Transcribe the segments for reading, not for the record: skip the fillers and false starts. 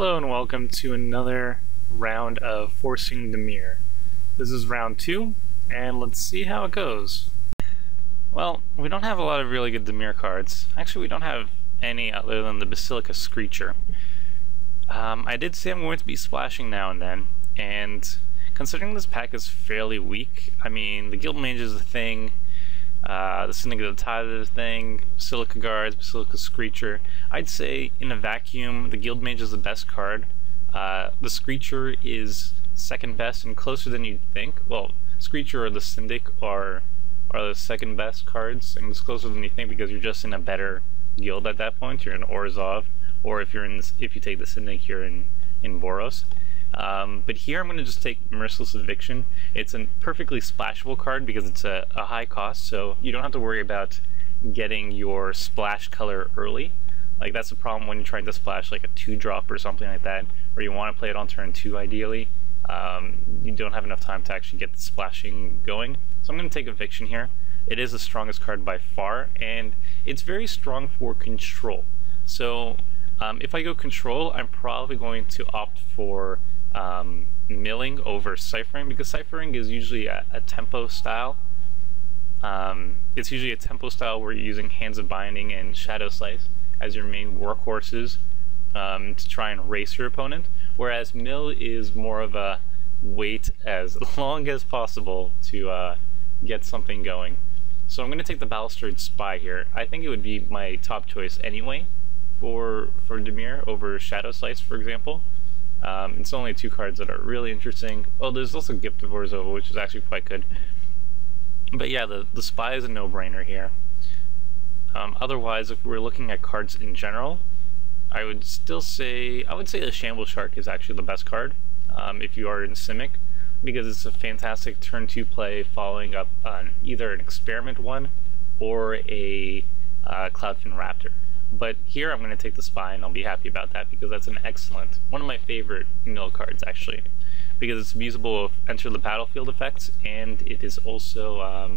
Hello and welcome to another round of Forcing Dimir. This is round 2, and let's see how it goes. Well, we don't have a lot of really good Dimir cards. Actually, we don't have any other than the Basilica Screecher. I did say I'm going to be splashing now and then, and considering this pack is fairly weak, I mean, the Guild Mage is a thing, the Syndicate of the Tide is a thing, Basilica Guards, Basilica Screecher. I'd say in a vacuum, the Guild Mage is the best card. The Screecher is second best and closer than you'd think. Well, Screecher or the Syndic are the second best cards, and it's closer than you think because you're just in a better guild at that point. You're in Orzhov, or if you take the Syndic, you're in Boros. But here I'm going to just take Merciless Eviction. It's a perfectly splashable card because it's a high cost, so you don't have to worry about getting your splash color early. Like, that's the problem when you're trying to splash like a 2-drop or something like that, or you want to play it on turn 2 ideally. You don't have enough time to actually get the splashing going. So I'm going to take Eviction here. It is the strongest card by far, and it's very strong for control. So if I go control, I'm probably going to opt for milling over ciphering, because ciphering is usually a tempo style. It's usually a tempo style where you're using Hands of Binding and Shadow Slice as your main workhorses to try and race your opponent, whereas mill is more of a wait as long as possible to get something going. So I'm going to take the Balustrade Spy here. I think it would be my top choice anyway for Dimir over Shadow Slice, for example. It's only 2 cards that are really interesting. Oh, there's also Gift of Orzhov, which is actually quite good. But yeah, the Spy is a no-brainer here. Otherwise, if we're looking at cards in general, I would say the Shambles Shark is actually the best card if you are in Simic, because it's a fantastic turn 2 play following up on either an Experiment 1 or a Cloudfin Raptor. But here I'm going to take the Spy, and I'll be happy about that because that's an excellent, one of my favorite mill cards actually, because it's usable with Enter the Battlefield effects, and it is also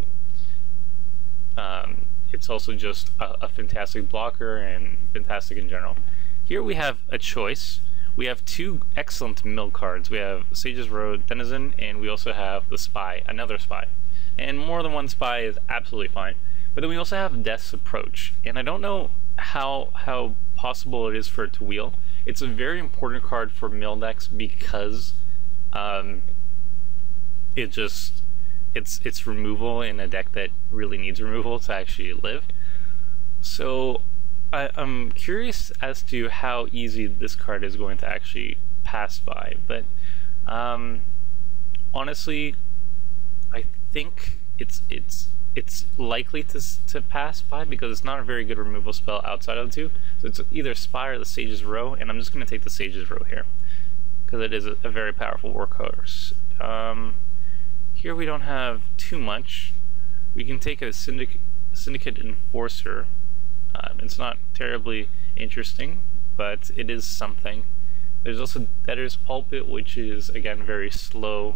just a fantastic blocker and fantastic in general. Here we have a choice. We have 2 excellent mill cards. We have Sage's Road Denizen, and we also have the Spy, another Spy. And more than one Spy is absolutely fine. But then we also have Death's Approach, and I don't know how possible it is for it to wheel. It's a very important card for mill decks because it's removal in a deck that really needs removal to actually live. So I'm curious as to how easy this card is going to actually pass by, but honestly, I think it's likely to pass by because it's not a very good removal spell outside of the 2. So it's either Spy or the Sage's Row, and I'm just going to take the Sage's Row here because it is a very powerful workhorse. Here we don't have too much. We can take a Syndicate Enforcer. It's not terribly interesting, but it is something. There's also Debtor's Pulpit, which is again very slow.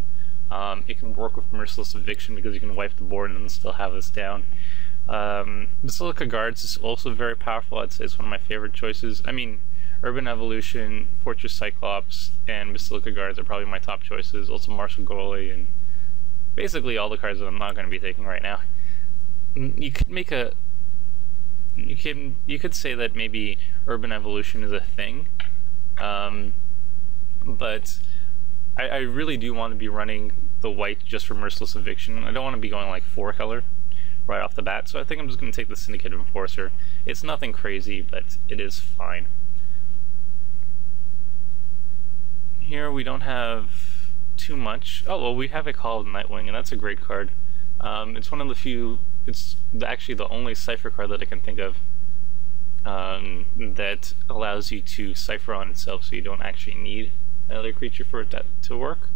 It can work with Merciless Eviction because you can wipe the board and then still have this down. Basilica Guards is also very powerful. I'd say it's one of my favorite choices. I mean, Urban Evolution, Fortress Cyclops, and Basilica Guards are probably my top choices. Also Martial Goalie, and basically all the cards that I'm not going to be taking right now. You could make you could say that maybe Urban Evolution is a thing, but I really do want to be running the white just for Merciless Eviction. I don't want to be going like 4-color right off the bat, so I think I'm just going to take the Syndicate Enforcer. It's nothing crazy, but it is fine. Here we don't have too much. Oh, well, we have a Call of Nightwing, and that's a great card. It's one of the few, it's actually the only Cypher card that I can think of that allows you to Cypher on itself, so you don't actually need another creature for it to work.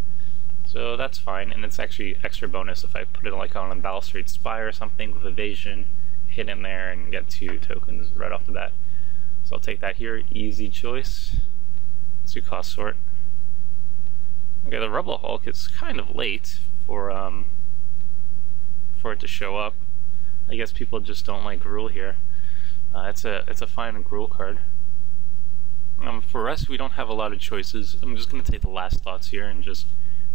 So that's fine, and it's actually extra bonus if I put it like on a Balustrade Spy or something with Evasion, hit in there and get 2 tokens right off the bat. So I'll take that here, easy choice. Let's do Cost Sort. Okay, the Rebel Hulk is kind of late for it to show up. I guess people just don't like Gruul here. It's a fine Gruul card. For us, we don't have a lot of choices. I'm just going to take the last thoughts here and just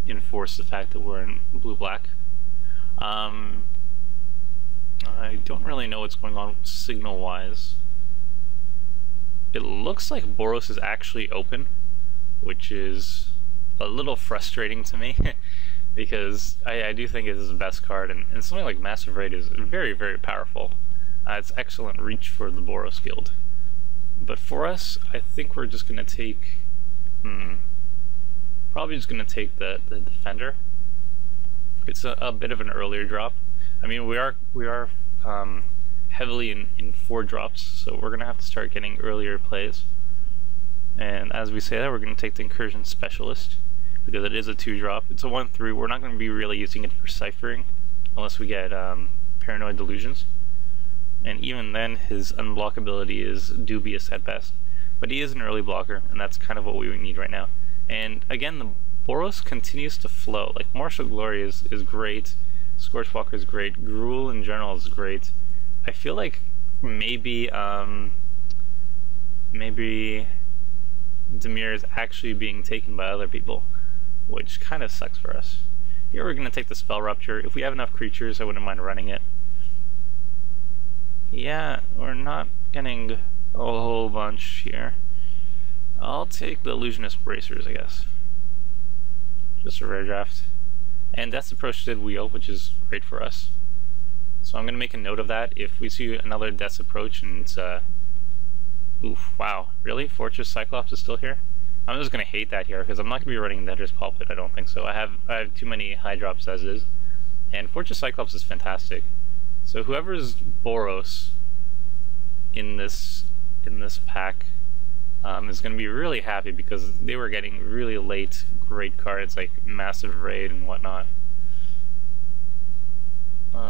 enforce the fact that we're in blue-black. I don't really know what's going on signal-wise. It looks like Boros is actually open, which is a little frustrating to me because I do think it is the best card, and something like Massive Raid is very, very powerful. It's excellent reach for the Boros guild. But for us, I think we're just going to take... probably just going to take the Defender. It's a bit of an earlier drop. I mean, we are heavily in 4 drops, so we're going to have to start getting earlier plays. And as we say that, we're going to take the Incursion Specialist, because it is a 2-drop. It's a 1/3. We're not going to be really using it for ciphering, unless we get Paranoid Delusions. And even then, his unblockability is dubious at best. But he is an early blocker, and that's kind of what we need right now. And again, the Boros continues to flow. Like, Martial Glory is great, Scorchwalker is great, Gruul in general is great. I feel like maybe Dimir is actually being taken by other people, which kind of sucks for us. Here we're going to take the Spell Rupture. If we have enough creatures, I wouldn't mind running it. Yeah, we're not getting a whole bunch here. I'll take the Illusionist Bracers, I guess. Just a rare draft. And Death's Approach did wheel, which is great for us. So I'm going to make a note of that. If we see another Death's Approach and it's oof, wow. Really? Fortress Cyclops is still here? I'm just going to hate that here, because I'm not going to be running Nether's Pulpit, I don't think so. I have too many high drops as is. And Fortress Cyclops is fantastic. So whoever's Boros in this pack is going to be really happy, because they were getting really late great cards like Massive Raid and whatnot.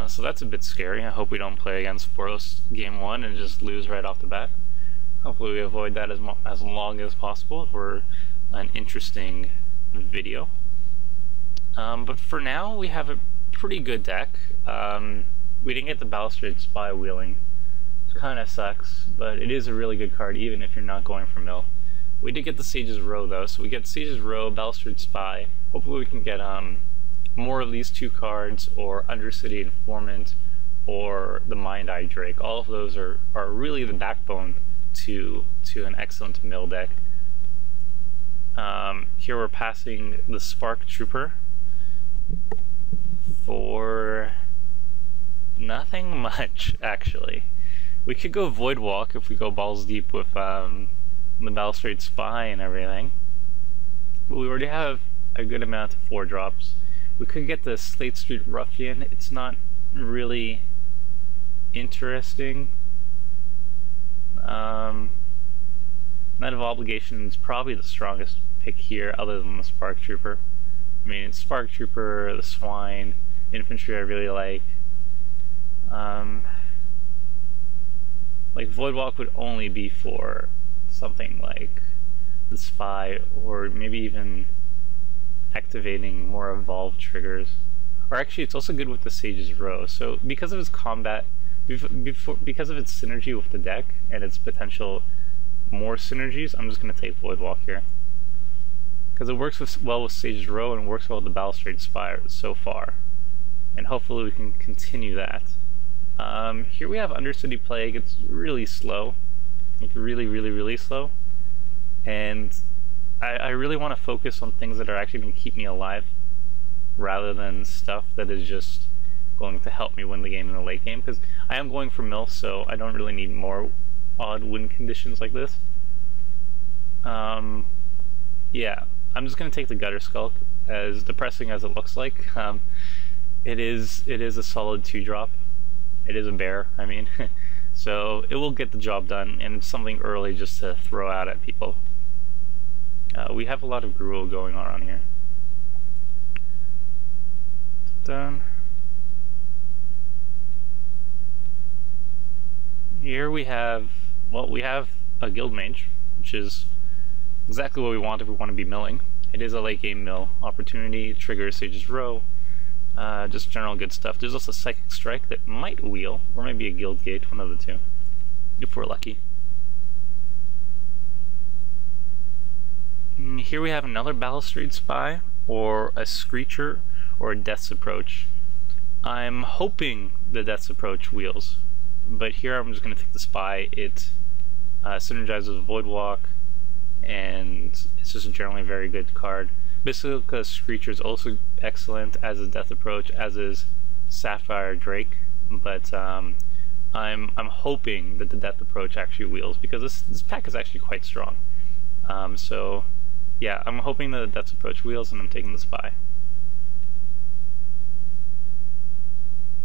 So that's a bit scary. I hope we don't play against Boros game 1 and just lose right off the bat. Hopefully we avoid that as long as possible for an interesting video. But for now, we have a pretty good deck. We didn't get the Balustrade Spy wheeling. It kind of sucks, but it is a really good card even if you're not going for mill. We did get the Sage's Row though, so we get Sage's Row, Balustrade Spy. Hopefully we can get more of these 2 cards, or Undercity Informant, or the Mind Eye Drake. All of those are really the backbone to an excellent mill deck. Here we're passing the Spark Trooper for nothing much, actually. We could go Voidwalk if we go balls deep with the Balustrade Spy and everything. But we already have a good amount of 4 drops. We could get the Slate Street Ruffian. It's not really interesting. Night of Obligation is probably the strongest pick here, other than the Spark Trooper. I mean, Spark Trooper, the Swine, Infantry I really like. Like, Voidwalk would only be for something like the Spy, or maybe even activating more evolved triggers. Or actually, it's also good with the Sage's Row. So because of its combat, because of its synergy with the deck and its potential more synergies, I'm just going to take Voidwalk here. Because it works well with Sage's Row and works well with the Balustrade Spire so far. And hopefully we can continue that. Here we have Undercity Plague. It's really slow. Like really slow. And I really want to focus on things that are actually going to keep me alive, rather than stuff that is just going to help me win the game in the late game, because I am going for mill, so I don't really need more odd win conditions like this. Yeah, I'm just going to take the Gutter Skulk, as depressing as it looks like. It is a solid 2-drop. It is a bear, I mean. So it will get the job done, and it's something early just to throw out at people. We have a lot of Gruul going on here. Done. Here we have, well, we have a Guild Mage, which is exactly what we want if we want to be milling. It is a late game mill. Opportunity, trigger, Sage's Row, just general good stuff. There's also Psychic Strike that might wheel, or maybe a Guild Gate, one of the 2, if we're lucky. Here we have another Balustrade Spy, or a Screecher, or a Death's Approach. I'm hoping the Death's Approach wheels, but here I'm just going to take the Spy. It synergizes with Void Walk, and it's just a generally very good card. Basilica Screecher is also excellent as a Death Approach, as is Sapphire Drake, but I'm hoping that the Death Approach actually wheels, because this pack is actually quite strong. So yeah, I'm hoping that the Death Approach wheels, and I'm taking the Spy.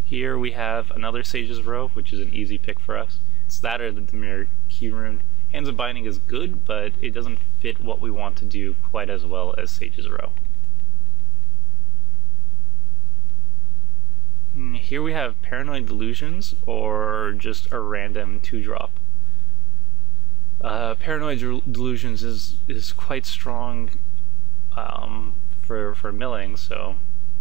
Here we have another Sage's Row, which is an easy pick for us. It's that or the Dimir Key Rune. Hands of Binding is good, but it doesn't fit what we want to do quite as well as Sage's Row. Here we have Paranoid Delusions, or just a random 2-drop. Paranoid Delusions is quite strong for milling, so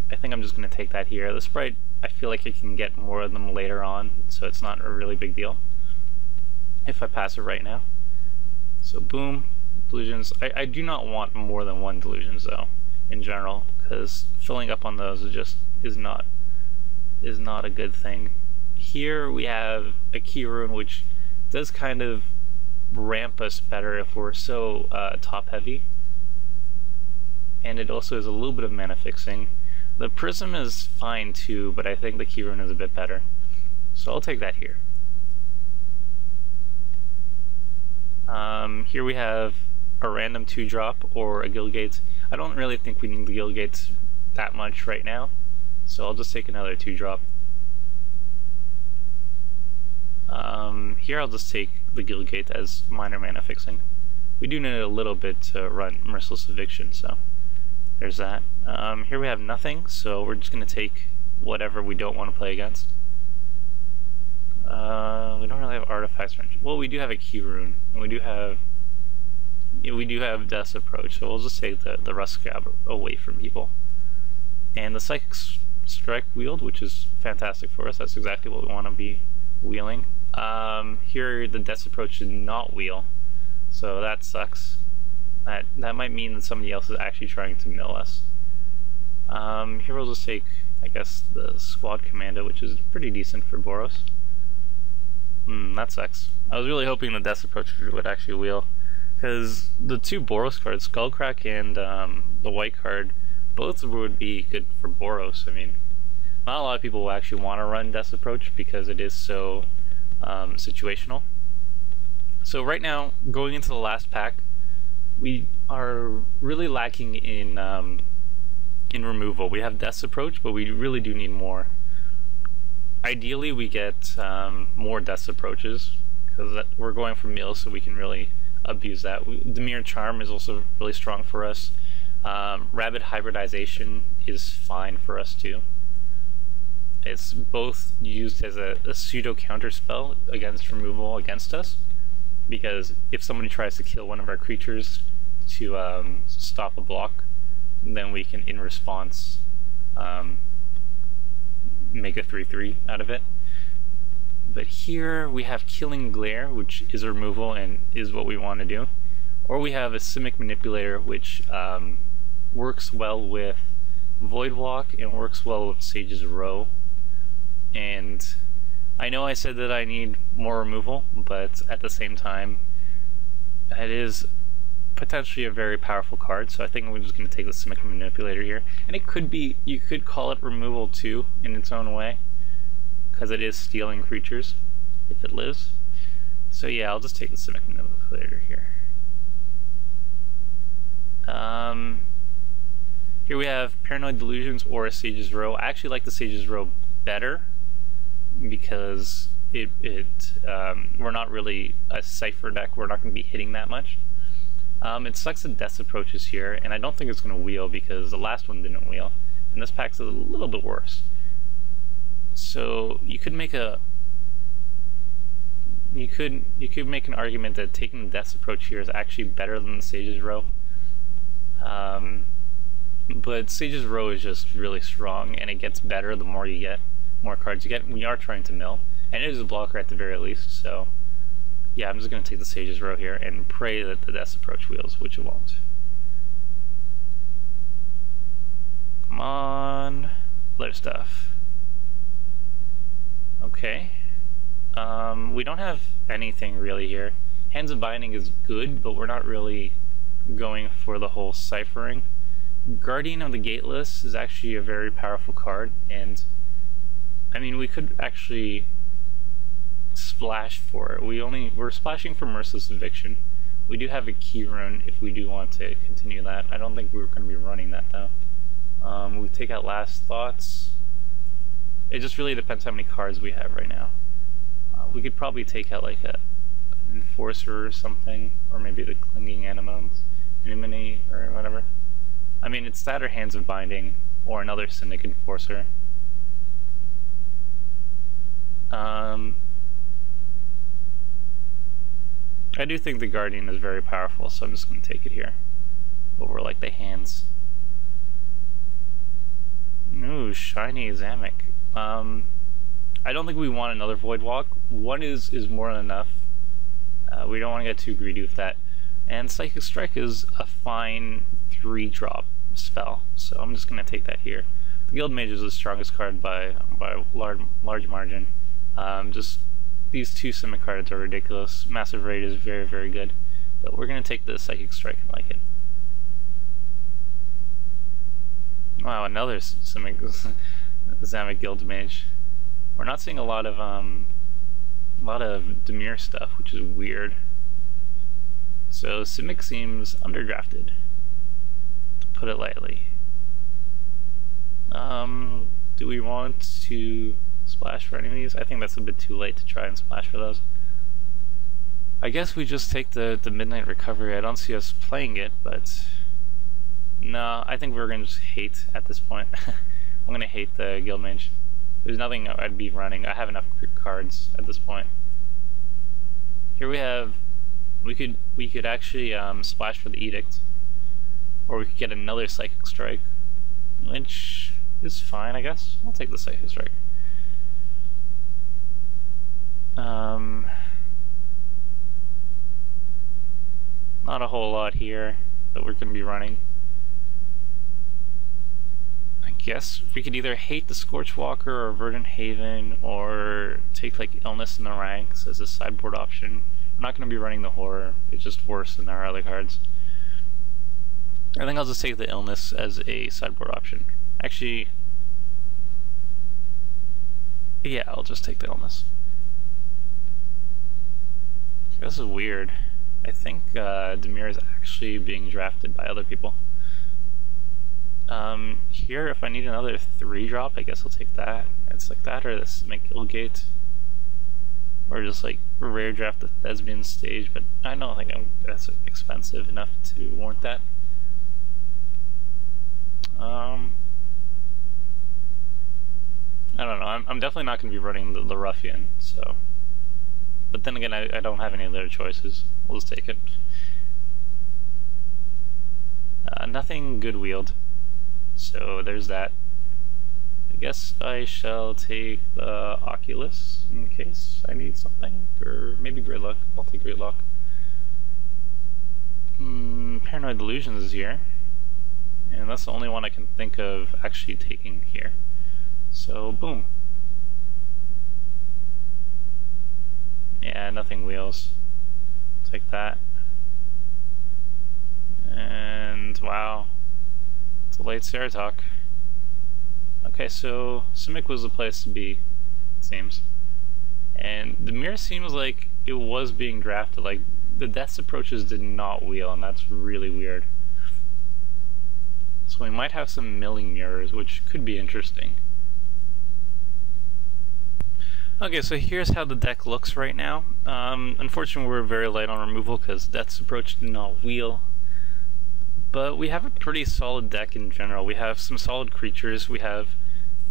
I think I'm just going to take that here. The Sprite, I feel like I can get more of them later on, so it's not a really big deal if I pass it right now. So boom, Delusions. I do not want more than one Delusions though, in general, because filling up on those is not a good thing. Here we have a Key Rune, which does kind of ramp us better if we're so top heavy, and it also is a little bit of mana fixing. The Prism is fine too, but I think the Key Rune is a bit better, so I'll take that here. Here we have a random 2-drop or a Guildgate. I don't really think we need the Guildgates that much right now, so I'll just take another 2-drop. Here I'll just take the Guildgate as minor mana fixing. We do need a little bit to run Merciless Eviction, so there's that. Here we have nothing, so we're just going to take whatever we don't want to play against. We don't really have artifacts. Well, we do have a Key Rune, and we do have Death's Approach, so we'll just take the Rust Scab away from people. And the Psychic Strike wield, which is fantastic for us. That's exactly what we want to be wheeling. Here the Death's Approach did not wheel, so that sucks. That might mean that somebody else is actually trying to mill us. Here we'll just take, I guess, the Squad Commando, which is pretty decent for Boros. That sucks. I was really hoping the Death's Approach would actually wheel, because the two Boros cards, Skullcrack and the white card, both would be good for Boros. I mean, not a lot of people will actually want to run Death's Approach because it is so situational. So right now, going into the last pack, we are really lacking in removal. We have Death's Approach, but we really do need more. Ideally, we get more Death's Approaches, because we're going for meals, so we can really abuse that. Dimir Charm is also really strong for us. Rabid Hybridization is fine for us too. It's both used as a pseudo counter spell against removal against us, because if somebody tries to kill one of our creatures to stop a block, then we can, in response, make a 3/3 out of it. But here we have Killing Glare, which is a removal and is what we want to do. Or we have a Simic Manipulator, which works well with Void Walk and works well with Sage's Row. And I know I said that I need more removal, but at the same time, it is potentially a very powerful card, so I think we're just going to take the Simic Manipulator here. And it could be, you could call it removal too, in its own way, because it is stealing creatures if it lives. So yeah, I'll just take the Simic Manipulator here. Here we have Paranoid Delusions or a Sage's Row. I actually like the Sage's Row better, because we're not really a Cypher deck. We're not going to be hitting that much. It sucks that Death's Approach is here, and I don't think it's going to wheel because the last one didn't wheel, and this pack's a little bit worse. So you could make an argument that taking the Death's Approach here is actually better than the Sage's Row. But Sage's Row is just really strong, and it gets better the more you get, more cards you get. We are trying to mill, and it is a blocker at the very least, so yeah, I'm just going to take the Sage's Row here and pray that the Death's Approach wheels, which it won't. Come on. Other stuff. Okay. We don't have anything really here. Hands of Binding is good, but we're not really going for the whole ciphering. Guardian of the Gateless is actually a very powerful card, and I mean, we could actually splash for it. We're splashing for Merciless Eviction. We do have a key rune if we do want to continue that. I don't think we're going to be running that though. We take out Last Thoughts. It just really depends how many cards we have right now. We could probably take out like an Enforcer or something, or maybe the Clinging Animals, Inimity or whatever. I mean, it's that or Hands of Binding, or another Syndic Enforcer. I do think the Guardian is very powerful, so I'm just going to take it here over like the hands. Ooh, shiny Zamek. I don't think we want another Void Walk. One is more than enough. We don't want to get too greedy with that. And Psychic Strike is a fine 3-drop spell, so I'm just going to take that here. The Guild Mage is the strongest card by a large margin. Just these two Simic cards are ridiculous. Massive Raid is very, very good. But we're going to take the Psychic Strike and like it. Wow, another Simic Zamek Guild Mage. We're not seeing a lot of Dimir stuff, which is weird. So Simic seems underdrafted, to put it lightly. Do we want to splash for any of these? I think that's a bit too late to try and splash for those. I guess we just take the Midnight Recovery. I don't see us playing it, but no, I think we're going to just hate at this point. I'm going to hate the Guild Mage. There's nothing I'd be running. I have enough cards at this point. Here we have, we could actually splash for the Edict, or we could get another Psychic Strike, which is fine, I guess. I'll take the Psychic Strike. Not a whole lot here that we're going to be running. I guess we could either hate the Scorchwalker or Verdant Haven, or take like Illness in the ranks as a sideboard option. I'm not going to be running the Horror, it's just worse than our other cards. I think I'll just take the Illness as a sideboard option. Actually, yeah, I'll just take the Illness. This is weird. I think Dimir is actually being drafted by other people. Here, if I need another 3-drop, I guess I'll take that. It's like that or this Simic Guildgate. Or just like rare draft the Thespian Stage, but I don't think that's expensive enough to warrant that. I don't know, I'm definitely not going to be running the Ruffian, so. But then again, I don't have any other choices. We'll just take it. Nothing good wheeled. So there's that. I guess I shall take the Oculus in case I need something. Or maybe Gridlock. I'll take Gridlock. Paranoid Delusions is here. And that's the only one I can think of actually taking here. So, boom. Yeah, nothing wheels. Take that. And wow. It's a late Ceratok. Okay, so Simic was the place to be, it seems. And Dimir seems like it was being drafted. Like, the Death's Approaches did not wheel, and that's really weird. So we might have some milling mirrors, which could be interesting. Okay, so here's how the deck looks right now. Unfortunately, we're very light on removal because Death's Approach did not wheel. But we have a pretty solid deck in general. We have some solid creatures. We have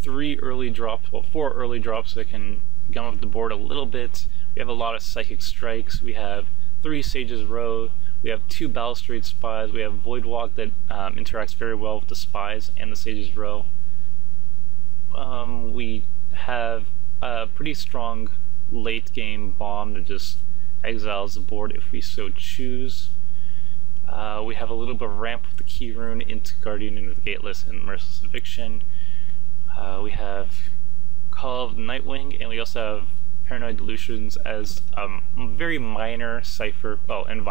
3 early drops, well 4 early drops that can gum up the board a little bit. We have a lot of Psychic Strikes. We have 3 Sage's Row. We have 2 Balustrade Spies. We have Voidwalk that interacts very well with the Spies and the Sage's Row. We have a pretty strong late game bomb that just exiles the board if we so choose. We have a little bit of ramp with the key rune into Guardian into the Gateless and Merciless Eviction. We have Call of Nightwing, and we also have Paranoid Delusions as a very minor cipher. Oh, and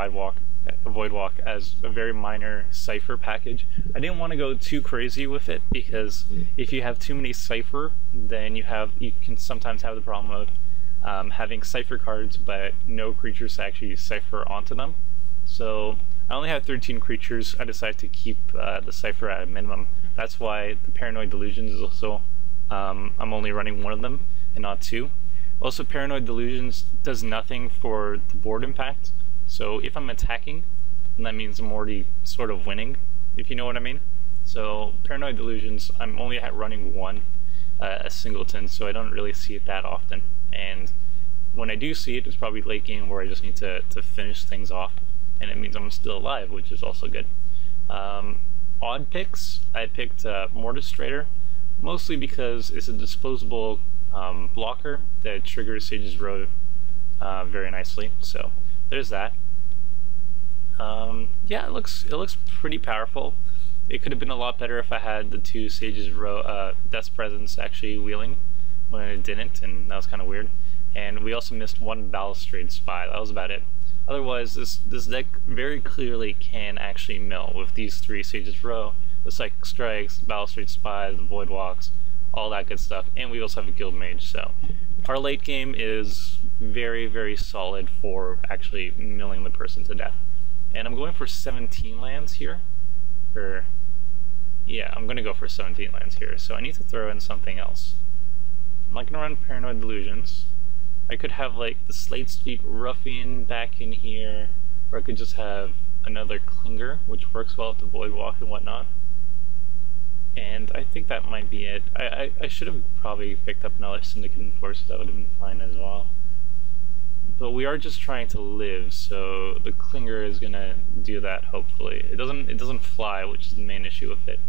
Void Walk as a very minor cipher package. I didn't want to go too crazy with it because if you have too many cipher, then you can sometimes have the problem of having cipher cards but no creatures to actually cipher onto them. So I only have 13 creatures. I decided to keep the cipher at a minimum. That's why the Paranoid Delusions is also I'm only running one of them and not two. Also, Paranoid Delusions does nothing for the board impact. So if I'm attacking, then that means I'm already sort of winning, if you know what I mean. So Paranoid Delusions, I'm only running one, a singleton, so I don't really see it that often. And when I do see it, it's probably late game where I just need to finish things off, and it means I'm still alive, which is also good. Odd picks, I picked Mortis Trader, mostly because it's a disposable blocker that triggers Sage's Row very nicely. So there's that. Yeah, it looks pretty powerful. It could have been a lot better if I had the two Sage's Row Death's Presence actually wheeling when it didn't, and that was kind of weird. And we also missed one Balustrade Spy. That was about it. Otherwise, this deck very clearly can actually mill with these three Sage's Row, the Psychic Strikes, Balustrade Spies, the Void Walks, all that good stuff. And we also have a Guild Mage, so our late game is very, very solid for actually milling the person to death. And I'm going for 17 lands here. Yeah, I'm going to go for 17 lands here, so I need to throw in something else. I'm not going to run Paranoid Delusions. I could have like the Slate Street Ruffian back in here, or I could just have another Klinger, which works well with the Void Walk and whatnot. And I think that might be it. I should have probably picked up another Syndicate Enforcer. That would have been fine as well. But we are just trying to live, so the Klinger is gonna do that. Hopefully, it doesn't fly, which is the main issue with it.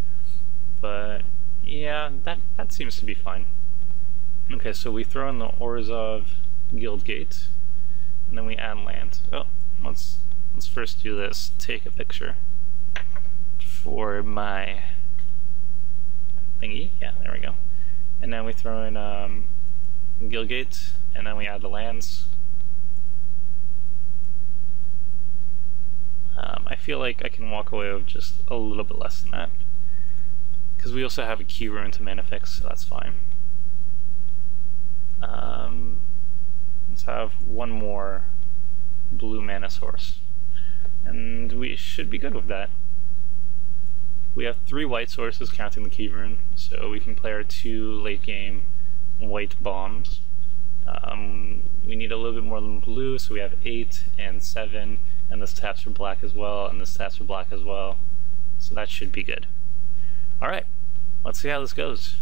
But yeah, that seems to be fine. Okay, so we throw in the Orzhov Guildgate, and then we add land. Oh, let's first do this. Take a picture for my thingy. Yeah, there we go. And then we throw in Guildgate, and then we add the lands. I feel like I can walk away with just a little bit less than that, because we also have a key rune to mana fix, so that's fine. Let's have one more blue mana source, and we should be good with that. We have 3 white sources counting the key rune, so we can play our 2 late game white bombs. We need a little bit more than blue, so we have 8 and 7, and this taps for black as well, and this taps for black as well, so that should be good. Alright, let's see how this goes.